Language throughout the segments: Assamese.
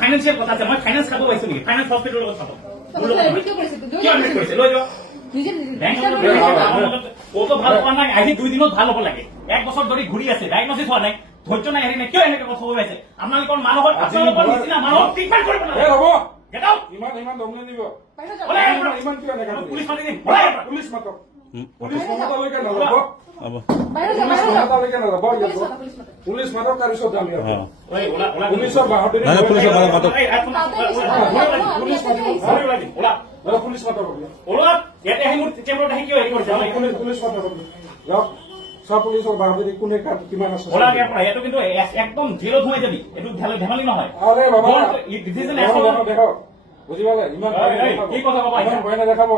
ফাইনেন্সিয়েল কথা আছে মই ফাইনেন্স খাব পাইছো নেকি ফাইনেন্স হস্পিটেলৰ কথা লৈ যাও ওতো ভাল পোৱা নাই আজি 2 দিনত ভাল হ'ব লাগে 1 বছৰ ধৰি ঘূৰি আছে ডায়াগনোসিস হোৱা নাই ধৈৰ্য নাই হেৰি নাই কিয় এনেকে কথা কৈ আছে আপোনালোকৰ মানুহৰ আপোনালোকৰ নিচিনা মানুহক ট্ৰিটমেন্ট কৰিব নালাগে হ'ব গেট আউট ইমান দমনে দিব ইমান কিয় এনেকা পুলিচ মাতি দিম পুলিচ মাতক পুলিচ মাতালৈকে নলব পুলিচ মাতক তাৰপিছত যাম পুলিচৰ বাহাদুৰি পুলিচৰ মাতক পুলিচ মাতক ওলা ইয়াতে আহি মোৰ চেম্বাৰত আহি কিয় হেৰি কৰিছে পুলিচ মাতক যাওক সব পুলিচৰ বাহাদুৰি কোনে কিমান আছে ওলা ইয়াতো কিন্তু একদম জিৰো ধুৱাই যাবি এইটো ধেমালি নহয় আৰে বাবা দেখো বুজি পালে ইমান কি কথা বাবা ইমান ভয় না দেখাব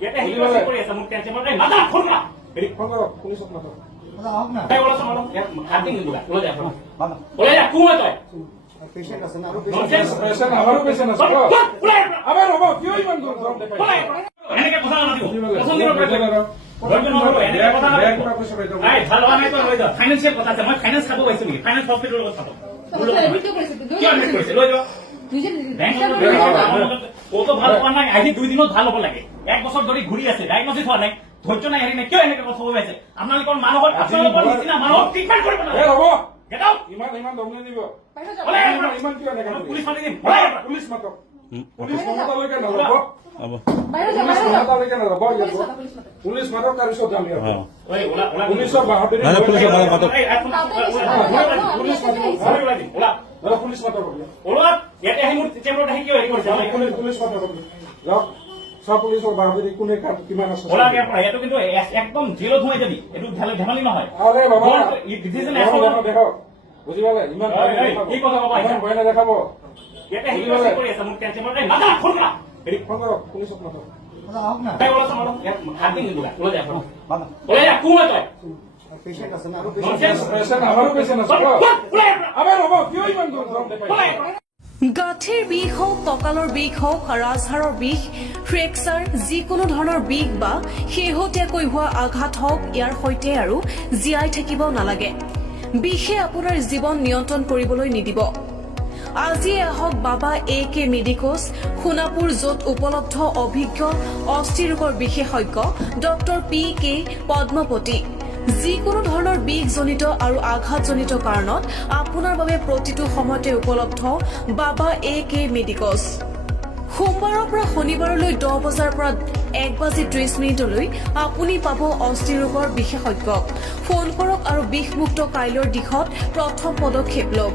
ইয়াতে আহি কৰি আছে মোৰ চেম্বাৰত মাথা ফোন না হেৰি ফোন কৰক পুলিচক মাতক তাই ওলা সমালো খাদিং নিবা ওলা যা কোন তই পেশেন্ট আছে না পেশেন্ট আমারও পেশেন্ট আছে আবার বাবা কিয় ইমান দূর দেখাই এনেকে কথা না দিব পছন্দ ফাইনেন্সিয়েল কথা আছে মই ফাইনেন্স খাব পাইছো নেকি ফাইনেন্স হস্পিটেলৰ কথা ওতো ভাল পোৱা নাই আজি 2 দিনত ভাল হ'ব লাগে 1 বছৰ ধৰি ঘূৰি আছে ডায়াগনোসিস হোৱা নাই ধৈৰ্য নাই হেৰি নাই কিয় এনেকে কথা কৈ আছে আপোনালোকৰ মানুহৰ আপোনালোকৰ নিচিনা মানুহক ট্ৰিটমেন্ট কৰিব নালাগে হ'ব গেট আউট ইমান দমনে দিব ইমান কিয় এনেকা পুলিচ মাতি দিম পুলিচ মাতক পুলিচ মাতালৈকে নলব পুলিচ মাতক তাৰপিছত যাম পুলিচৰ বাহাদুৰি পুলিচৰ মাতক পুলিচ মাতক ওলা ইয়াতে আহি মোৰ চেম্বাৰত আহি কিয় হেৰি কৰিছে পুলিচ মাতক যাওক সব পুলিচৰ বাহাদুৰি কোনে কিমান আছে ওলা ইয়াতো কিন্তু একদম জিৰো ধুৱাই যাবি এইটো ধেমালি নহয় আৰে বাবা দেখো বুজি পালে ইমান কি কথা বাবা ইমান ভয় না দেখাব ইয়াতে আহি কৰি আছে মোৰ চেম্বাৰত মাথা ফোন না হেৰি ফোন কৰক পুলিচক মাতক তাই ওলা সমালো খাদিং নিবা ওলা যা কোন তই পেশেন্ট আছে না পেশেন্ট আমারও পেশেন্ট আছে আবার বাবা কিয় ইমান দূর দেখাই গাঁঠিৰ বিষ হওক কঁকালৰ বিষ হওক ৰাজহাড়ৰ বিষ ফ্ৰেকচাৰ যিকোনো ধৰণৰ বিষ বা শেহতীয়াকৈ হোৱা আঘাত হওক ইয়াৰ সৈতে আৰু জীয়াই থাকিব নালাগে বিষে আপোনাৰ জীৱন নিয়ন্ত্ৰণ কৰিবলৈ নিদিব আজি আহক বাবা AK মেডিকোছ সোণাপুৰ য'ত উপলব্ধ অভিজ্ঞ অস্থিৰোগৰ বিশেষজ্ঞ ডক্টৰ PK পদ্মপতি যিকোনো ধৰণৰ বিষজনিত আৰু আঘাতজনিত কাৰণত আপোনাৰ বাবে প্ৰতিটো সময়তে উপলব্ধ বাবা AK মেডিকোছ সোমবাৰৰ পৰা শনিবাৰলৈ 10 বজাৰ পৰা 1:30 আপুনি পাব অস্থিৰোগৰ বিশেষজ্ঞক ফোন কৰক আৰু বিষমুক্ত কাইলৰ দিশত প্ৰথম পদক্ষেপ লওক